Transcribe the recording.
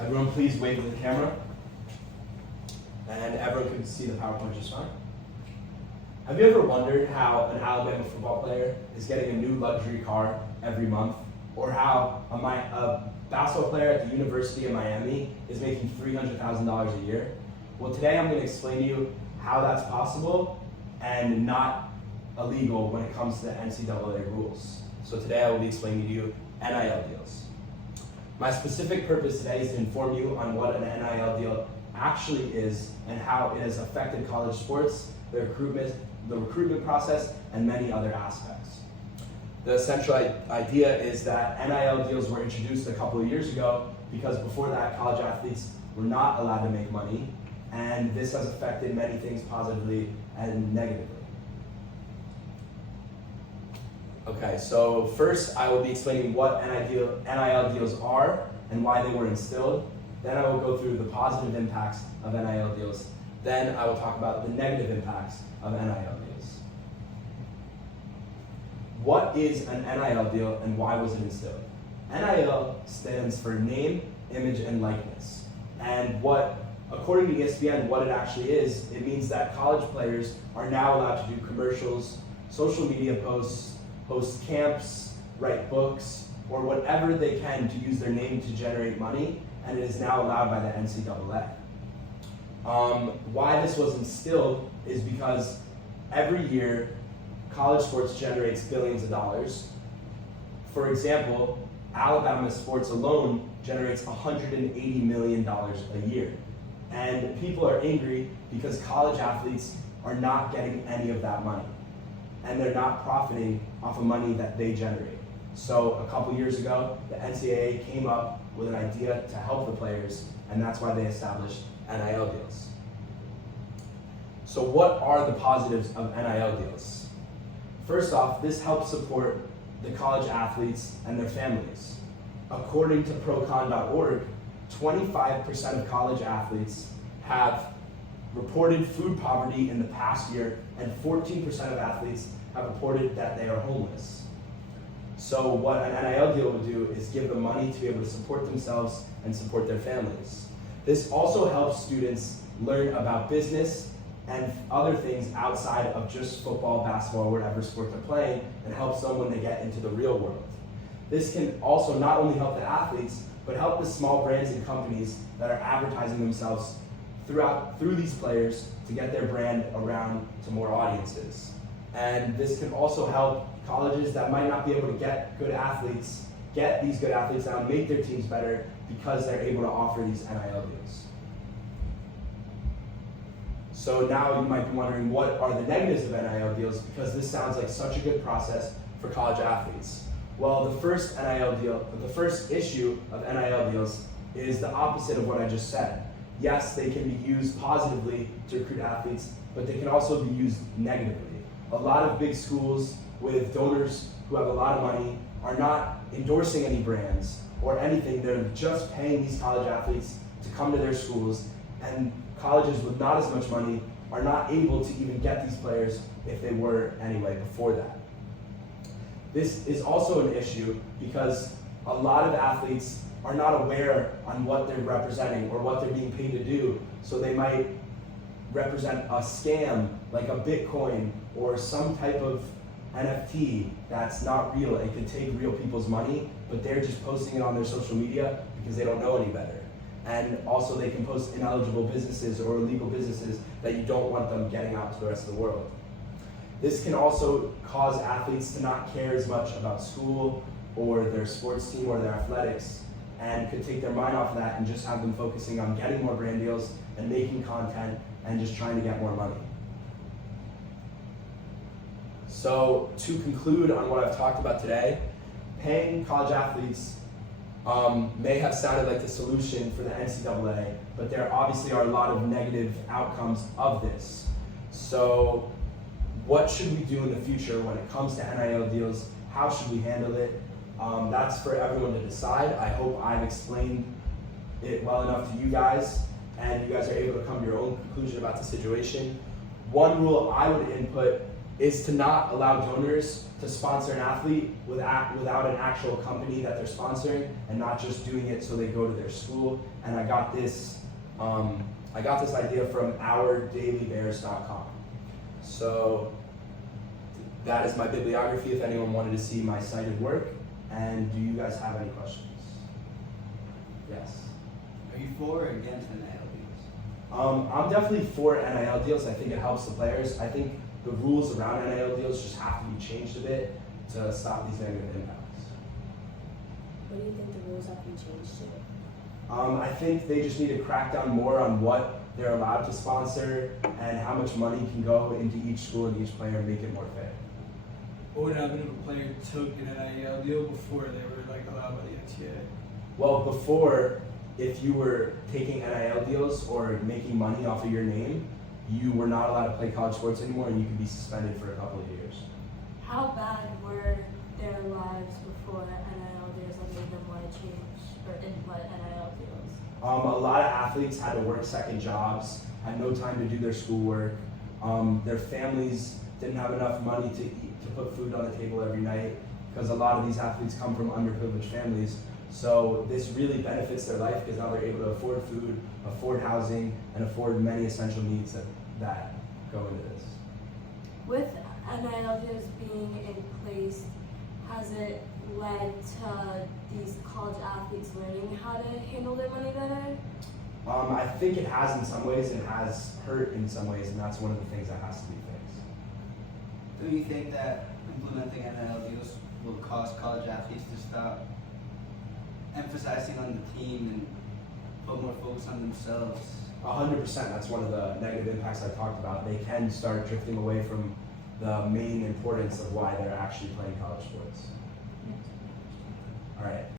Everyone please wave to the camera. And everyone can see the PowerPoint just fine. Have you ever wondered how an Alabama football player is getting a new luxury car every month? Or how a basketball player at the University of Miami is making $300,000 a year? Well, today I'm going to explain to you how that's possible and not illegal when it comes to the NCAA rules. So today I will be explaining to you NIL deals. My specific purpose today is to inform you on what an NIL deal actually is and how it has affected college sports, the recruitment process, and many other aspects. The central idea is that NIL deals were introduced a couple of years ago because before that, college athletes were not allowed to make money, and this has affected many things positively and negatively. Okay, so first I will be explaining what NIL deals are and why they were instilled. Then I will go through the positive impacts of NIL deals. Then I will talk about the negative impacts of NIL deals. What is an NIL deal and why was it instilled? NIL stands for name, image, and likeness. And according to ESPN, what it actually is, it means that college players are now allowed to do commercials, social media posts, host camps, write books, or whatever they can to use their name to generate money, and it is now allowed by the NCAA. Why this was instilled is because every year, college sports generates billions of dollars. For example, Alabama sports alone generates $180 million a year. And people are angry because college athletes are not getting any of that money. And they're not profiting off of money that they generate. So a couple years ago, the NCAA came up with an idea to help the players, and that's why they established NIL deals. So what are the positives of NIL deals? First off, this helps support the college athletes and their families. According to procon.org, 25% of college athletes have reported food poverty in the past year, and 14% of athletes have reported that they are homeless. So what an NIL deal would do is give them money to be able to support themselves and support their families. This also helps students learn about business and other things outside of just football, basketball, or whatever sport they're playing, and helps them when they get into the real world. This can also not only help the athletes, but help the small brands and companies that are advertising themselves through these players to get their brand around to more audiences. And this can also help colleges that might not be able to get these good athletes now and make their teams better because they're able to offer these NIL deals. So now you might be wondering, what are the negatives of NIL deals? Because this sounds like such a good process for college athletes. Well, the first issue of NIL deals is the opposite of what I just said. Yes, they can be used positively to recruit athletes, but they can also be used negatively. A lot of big schools with donors who have a lot of money are not endorsing any brands or anything. They're just paying these college athletes to come to their schools, and colleges with not as much money are not able to even get these players if they were anyway before that. This is also an issue because a lot of athletes are not aware on what they're representing or what they're being paid to do, so they might represent a scam like a Bitcoin or some type of NFT that's not real. It could take real people's money, but they're just posting it on their social media because they don't know any better. And also they can post ineligible businesses or illegal businesses that you don't want them getting out to the rest of the world. This can also cause athletes to not care as much about school or their sports team or their athletics, and could take their mind off of that and just have them focusing on getting more brand deals and making content and just trying to get more money. So to conclude on what I've talked about today, paying college athletes may have sounded like the solution for the NCAA, but there obviously are a lot of negative outcomes of this. So what should we do in the future when it comes to NIL deals? How should we handle it? That's for everyone to decide. I hope I've explained it well enough to you guys, and you guys are able to come to your own conclusion about the situation. One rule I would input is to not allow donors to sponsor an athlete without an actual company that they're sponsoring, and not just doing it so they go to their school. And I got this idea from ourdailybears.com. So that is my bibliography if anyone wanted to see my cited work. And do you guys have any questions? Yes. Are you for or against NIL deals? I'm definitely for NIL deals. I think it helps the players. I think the rules around NIL deals just have to be changed a bit to stop these negative impacts. What do you think the rules have to be changed to? I think they just need to crack down more on what they're allowed to sponsor and how much money can go into each school and each player and make it more fair. What would happen if a player took an NIL deal before they were allowed by the NCAA? Well, before, if you were taking NIL deals or making money off of your name, you were not allowed to play college sports anymore, and you could be suspended for a couple of years. How bad were their lives before NIL deals that made them want to change or input NIL deals? A lot of athletes had to work second jobs, had no time to do their schoolwork. Their families didn't have enough money to eat, to put food on the table every night, because a lot of these athletes come from underprivileged families. So this really benefits their life because now they're able to afford food, afford housing, and afford many essential needs that go into this. With NIL deals being in place, has it led to these college athletes learning how to handle their money better? I think it has in some ways, and it has hurt in some ways, and that's one of the things that has to be fixed. Do you think that implementing NIL deals will cause college athletes to stop emphasizing on the team and put more focus on themselves? 100%, that's one of the negative impacts I talked about. They can start drifting away from the main importance of why they're actually playing college sports. All right.